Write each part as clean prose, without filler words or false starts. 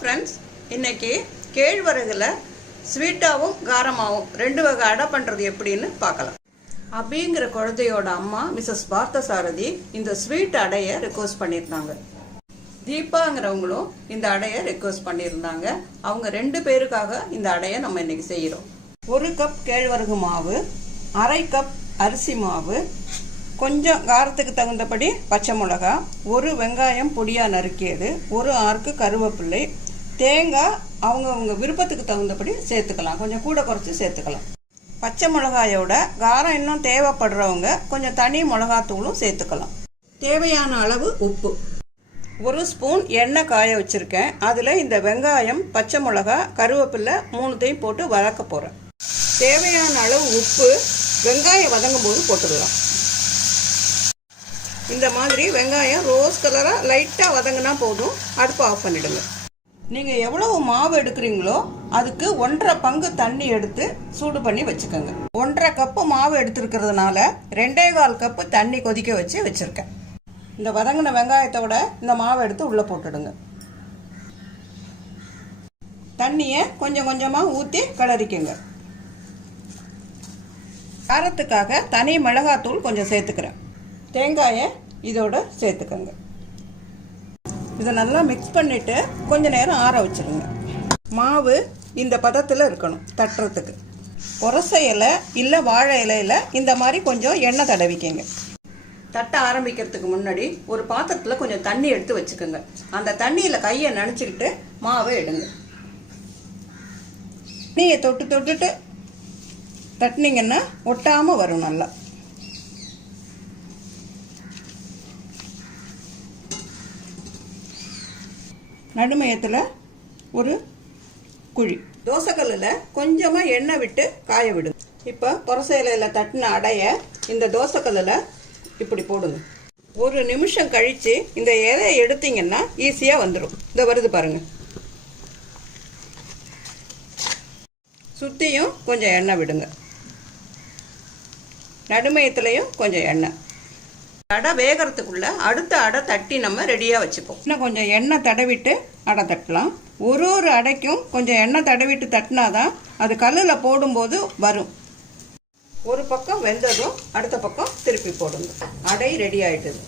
Friends, இன்னைக்கு கேழ்வரகுல ஸ்வீட்டாகவும் காரமாகவும் 2 வகை அடை பண்ணுறது எப்படின்னு பார்க்கலாம். அப்படிங்கிற குழந்தையோட அம்மா மிஸ்ஸஸ் பார்த்தசாரதி இந்த ஸ்வீட் அடையை ரெக்வஸ்ட் பண்ணியிருந்தாங்க. தீபாங்கிறவங்களும் இந்த அடையை ரெக்வஸ்ட் பண்ணியிருந்தாங்க. அவங்க 2 பேருக்காக இந்த அடையை நம்ம இன்னைக்கு செய்கிறோம். 1 கப் கேழ்வரகு மாவு, 1/2 கப் அரிசி மாவு, கொஞ்சம் காரத்துக்கு தகுந்தபடி பச்சை மிளகா, 1 வெங்காயம் பொடியாக நறுக்கியது, 1 ஆர்க்கு கருவேப்பிள்ளை, தேங்காய் அவங்க விருப்பத்துக்கு தகுந்தபடி சேர்த்துக்கலாம். கொஞ்சம் கூட குறைச்சி சேர்த்துக்கலாம். பச்சை மிளகாயோட காரம் இன்னும் தேவைப்படுறவங்க கொஞ்சம் தனி மிளகாத்தூளும் சேர்த்துக்கலாம். தேவையான அளவு உப்பு. 1 ஸ்பூன் எண்ணெய் காய வச்சுருக்கேன். அதில் இந்த வெங்காயம், பச்சை மிளகா, கருவேப்பிள்ளை 3த்தையும் போட்டு வதக்க போகிறேன். தேவையான அளவு உப்பு வெங்காயம் வதங்கும் போது போட்டுடலாம். இந்த மாதிரி வெங்காயம் ரோஸ் கலராக லைட்டாக வதங்கினா போதும். அடுப்பு ஆஃப் பண்ணிவிடுங்க. நீங்கள் எவ்வளவு மாவு எடுக்கிறீங்களோ அதுக்கு 1.5 பங்கு தண்ணி எடுத்து சூடு பண்ணி வச்சுக்கோங்க. 1.5 கப்பு மாவு எடுத்துருக்கிறதுனால 2.25 கப்பு தண்ணி கொதிக்க வச்சுருக்கேன். இந்த வதங்கின வெங்காயத்தோட இந்த மாவை எடுத்து உள்ளே போட்டுடுங்க. தண்ணியை கொஞ்சம் கொஞ்சமாக ஊற்றி கிளறிக்குங்க. காரத்துக்காக தனி மிளகாத்தூள் கொஞ்சம் சேர்த்துக்கிறேன். தேங்காயை இதோட சேர்த்துக்கோங்க. இதை நல்லா மிக்ஸ் பண்ணிவிட்டு கொஞ்ச நேரம் ஆற வச்சுருங்க. மாவு இந்த பதத்தில் இருக்கணும் தட்டுறதுக்கு. உரச இலை இல்லை வாழை இலையில் இந்த மாதிரி கொஞ்சம் எண்ணெய் தடவிக்கங்க. தட்ட ஆரம்பிக்கிறதுக்கு முன்னாடி ஒரு பாத்திரத்தில் கொஞ்சம் தண்ணி எடுத்து வச்சுக்கோங்க. அந்த தண்ணியில் கையை நனைச்சிக்கிட்டு மாவை எடுங்க. தண்ணியை தொட்டுட்டு தட்டினீங்கன்னா ஒட்டாமல் வரும். நல்லா நடுமையத்தில் ஒரு குழி. தோசைக்கல்லில் கொஞ்சமாக எண்ணெய் விட்டு காய விடுங்க. இப்போ புரச இலையில் தட்டின அடைய இந்த தோசைக்கல்லில் இப்படி போடுங்க. 1 நிமிஷம் கழித்து இந்த இலையை எடுத்தீங்கன்னா ஈஸியாக வந்துடும். இந்த வருது பாருங்கள். சுற்றியும் கொஞ்சம் எண்ணெய் விடுங்க. நடுமையத்துலேயும் கொஞ்சம் எண்ணெய். அடை வேகிறதுக்குள்ள அடுத்த அடை தட்டி நம்ம ரெடியாக வச்சுப்போம். இன்னும் கொஞ்சம் எண்ணெய் தடவிட்டு அடை தட்டலாம். ஒரு அடைக்கும் கொஞ்சம் எண்ணெய் தடவிட்டு தட்டினாதான் அது கல்லில் போடும்போது வரும். ஒரு பக்கம் வெந்ததும் அடுத்த பக்கம் திருப்பி போடுங்க. அடை ரெடி ஆகிட்டுது.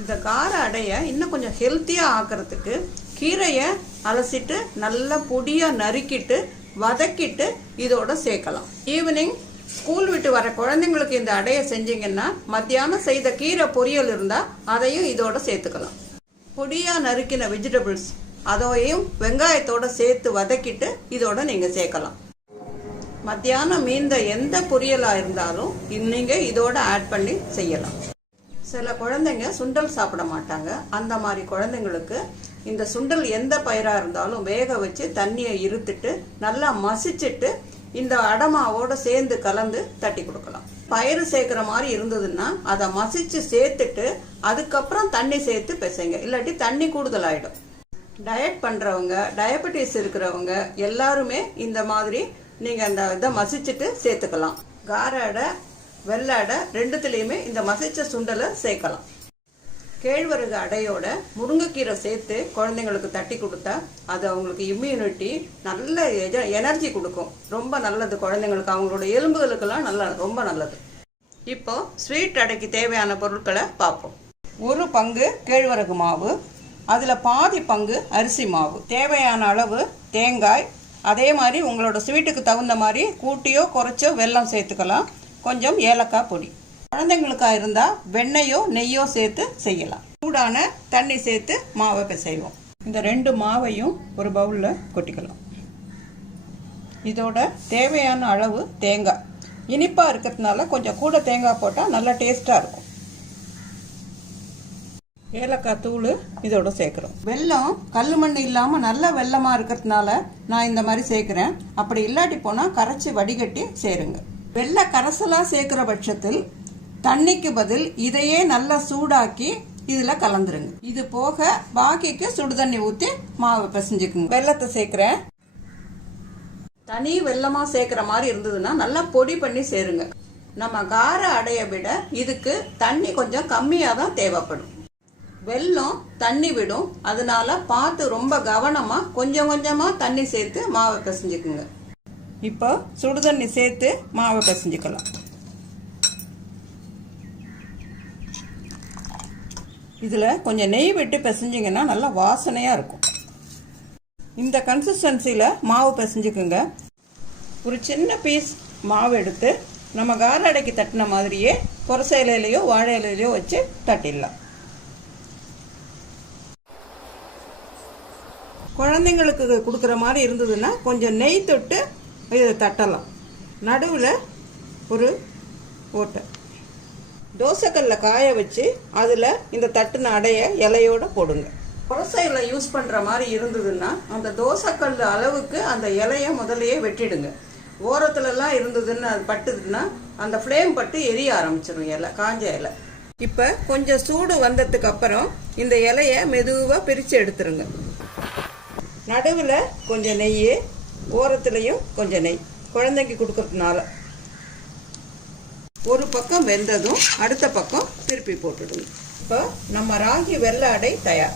இந்த கார அடையை இன்னும் கொஞ்சம் ஹெல்த்தியாக ஆக்கிறதுக்கு கீரையை அலசிட்டு நல்லா பொடியாக நறுக்கிட்டு வதக்கிட்டு இதோட சேர்க்கலாம். ஈவினிங் ஸ்கூல் விட்டு வர குழந்தைங்களுக்கு இந்த அடையை செஞ்சிங்கன்னா மத்தியானம் செய்த கீரை பொரியல் இருந்தால் அதையும் இதோட சேர்த்துக்கலாம். பொடியாக நறுக்கின வெஜிடபிள்ஸ் அதையும் வெங்காயத்தோட சேர்த்து வதக்கிட்டு இதோட நீங்கள் சேர்க்கலாம். மத்தியானம் மீந்த எந்த பொரியலாக இருந்தாலும் நீங்கள் இதோட ஆட் பண்ணி செய்யலாம். சில குழந்தைங்க சுண்டல் சாப்பிட மாட்டாங்க. அந்த மாதிரி குழந்தைங்களுக்கு இந்த சுண்டல் எந்த பயிராக இருந்தாலும் வேக வச்சு தண்ணியை இருத்துட்டு நல்லா மசிச்சுட்டு இந்த அடமாவோட சேர்ந்து கலந்து தட்டி கொடுக்கலாம். பயிறு சேர்க்குற மாதிரி இருந்ததுன்னா அதை மசிச்சு சேர்த்துட்டு அதுக்கப்புறம் தண்ணி சேர்த்து பிசைங்க. இல்லாட்டி தண்ணி கூடுதல் ஆகிடும். டயட் பண்ணுறவங்க, டயபெட்டிஸ் இருக்கிறவங்க எல்லாருமே இந்த மாதிரி நீங்கள் அந்த இதை மசிச்சுட்டு சேர்த்துக்கலாம். கார அடை, வெள்ளை அடை 2துலேயுமே இந்த மசிச்ச சுண்டலை சேர்க்கலாம். கேழ்வரகு அடையோட முருங்கைக்கீரை சேர்த்து குழந்தைங்களுக்கு தட்டி கொடுத்தா அது அவங்களுக்கு இம்யூனிட்டி, நல்ல எனர்ஜி கொடுக்கும். ரொம்ப நல்லது குழந்தைங்களுக்கு. அவங்களோட எலும்புகளுக்கெல்லாம் ரொம்ப நல்லது. இப்போ ஸ்வீட் அடைக்கு தேவையான பொருட்களை பார்ப்போம். 1 பங்கு கேழ்வரகு மாவு, அதில் பாதி பங்கு அரிசி மாவு, தேவையான அளவு தேங்காய், அதே மாதிரி உங்களோட ஸ்வீட்டுக்கு தகுந்த மாதிரி கூட்டியோ குறைச்சோ வெல்லம் சேர்த்துக்கலாம். கொஞ்சம் ஏலக்காய் பொடி. குழந்தைங்களுக்காக இருந்தால் வெண்ணெயோ நெய்யோ சேர்த்து செய்யலாம். சூடான தண்ணி சேர்த்து மாவை பிசைவோம். இந்த 2 மாவையும் ஒரு பவுலில் கொட்டிக்கலாம். இதோட தேவையான அளவு தேங்காய். இனிப்பாக இருக்கிறதுனால கொஞ்சம் கூட தேங்காய் போட்டால் நல்லா டேஸ்ட்டாக இருக்கும். ஏலக்காய் தூள் இதோட சேர்க்குறோம். வெல்லம் கல் மண் இல்லாமல் நல்ல வெல்லமாக இருக்கிறதுனால நான் இந்த மாதிரி சேர்க்குறேன். அப்படி இல்லாட்டி போனால் கரைச்சி வடிகட்டி சேருங்க. வெள்ளை கரைசலாக சேர்க்குற பட்சத்தில் தண்ணிக்கு பதில் இதையே நல்லா சூடாக்கி இதில் கலந்துருங்க. இது போக பாக்கிக்கு சுடு தண்ணி ஊற்றி மாவை பிசைஞ்சுக்குங்க. வெல்லத்தை சேர்க்குறேன். தனி வெல்லமாக சேர்க்குற மாதிரி இருந்ததுன்னா நல்லா பொடி பண்ணி சேருங்க. நம்ம கார அடையை விட இதுக்கு தண்ணி கொஞ்சம் கம்மியாக தான் தேவைப்படும். வெல்லம் தண்ணி விடும், அதனால பார்த்து ரொம்ப கவனமாக கொஞ்சம் கொஞ்சமாக தண்ணி சேர்த்து மாவை பிசைஞ்சுக்குங்க. இப்போ சுடுதண்ணி சேர்த்து மாவை பிசைஞ்சுக்கலாம். இதில் கொஞ்சம் நெய் விட்டு பிசைஞ்சிங்கன்னா நல்லா வாசனையாக இருக்கும். இந்த கன்சிஸ்டன்சியில் மாவு பிசைஞ்சுக்குங்க. ஒரு சின்ன பீஸ் மாவு எடுத்து நம்ம கார அடைக்கு தட்டின மாதிரியே புரச இலையிலையோ வாழை இலையிலையோ வச்சு தட்டிடலாம். குழந்தைங்களுக்கு கொடுக்குற மாதிரி இருந்ததுன்னா கொஞ்சம் நெய் தொட்டு இதை தட்டலாம். நடுவில் ஒரு ஓட்டை தோசைக்கல்ல காய வச்சு அதில் இந்த தட்டுன அடையை இலையோடு போடுங்க. புரச இலை யூஸ் பண்ணுற மாதிரி இருந்ததுன்னா அந்த தோசைக்கல் அளவுக்கு அந்த இலையை முதலையே வெட்டிடுங்க. ஓரத்துலலாம் இருந்ததுன்னு அது பட்டுதுன்னா அந்த ஃப்ளேம் பட்டு எரிய ஆரம்பிச்சிடும் இலை, காஞ்ச இலை. இப்போ கொஞ்சம் சூடு வந்ததுக்கு அப்புறம் இந்த இலையை மெதுவாக பிரித்து எடுத்துருங்க. நடுவில் கொஞ்சம் நெய், ஓரத்துலையும் கொஞ்சம் நெய், குழந்தைக்கு கொடுக்கறதுனால. ஒரு பக்கம் வெந்ததும் அடுத்த பக்கம் திருப்பி போட்டுடுங்க. இப்போ நம்ம ராகி வெள்ளை அடை தயார்.